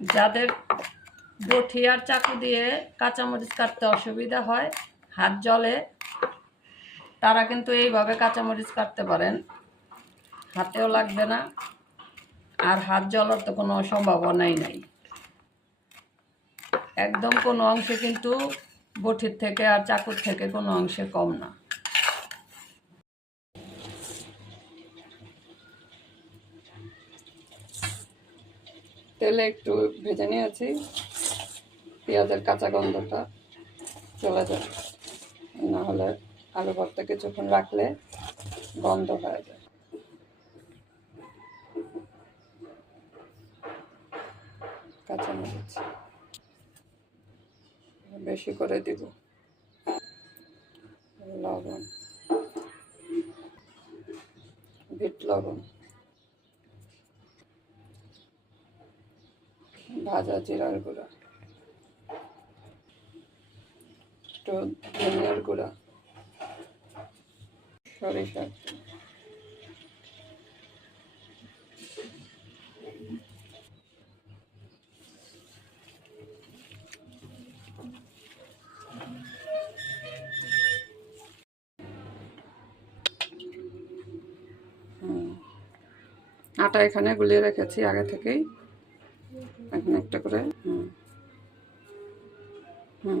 যাদের বটি আর চাকু দিয়ে কাঁচামরিচ কাটতে অসুবিধা হয়, হাত জলে তারা কিন্তু এইভাবে কাঁচামরিচ কাটতে পারেন। হাতেও লাগবে না, আর হাত জ্বলার তো কোনো সম্ভাবনাই নাই। একদম কোনো অংশে কিন্তু বঠির থেকে আর চাকুর থেকে কোনো অংশে কম না। তেলে একটু ভেজে নিয়েছি। পেঁয়াজের কাঁচা গন্ধটা চলে যাবে না হলে আলু ভর্তা কিছুক্ষণ রাখলে গন্ধ হয়ে যায়। কাঁচামরিচ বেশি করে দিব। লবণ। বিট লবণ। ভাজা জিরার গুঁড়া একটু ধনিয়ার গুঁড়া সরিষার আটা এখানে গুলিয়ে রেখেছি আগে থেকেই। এখন একটা করে হুম। হুম।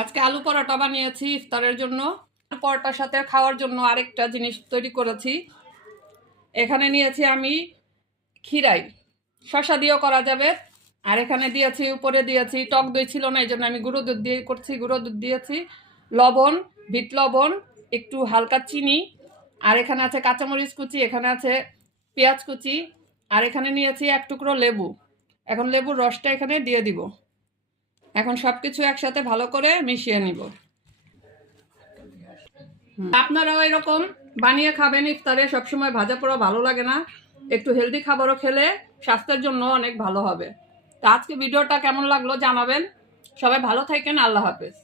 আজকে আলু পরোটা বানিয়েছি ইফতারের জন্য। পরোটার সাথে খাওয়ার জন্য আরেকটা জিনিস তৈরি করেছি। এখানে নিয়েছি আমি খিরাই শশা দিয়েও করা যাবে। আর এখানে দিয়েছি, উপরে দিয়েছি, টক দই ছিল না এই জন্য আমি গুঁড়ো দুধ দিয়ে করছি, গুঁড়ো দুধ দিয়েছি। লবণ, বিট লবণ, একটু হালকা চিনি। আর এখানে আছে কাঁচামরিচ কুচি, এখানে আছে পেঁয়াজ কুচি। আর এখানে নিয়েছি এক টুকরো লেবু। এখন লেবুর রসটা এখানে দিয়ে দিব। এখন সব কিছু একসাথে ভালো করে মিশিয়ে নিব। আপনারাও এরকম বানিয়ে খাবেন ইফতারে, সবসময় ভাজা পোড়া ভালো লাগে না। একটু হেলদি খাবারও খেলে স্বাস্থ্যের জন্য অনেক ভালো হবে। তা আজকে ভিডিওটা কেমন লাগল জানাবেন। সবাই ভালো থাকেন, আল্লাহ হাফেজ।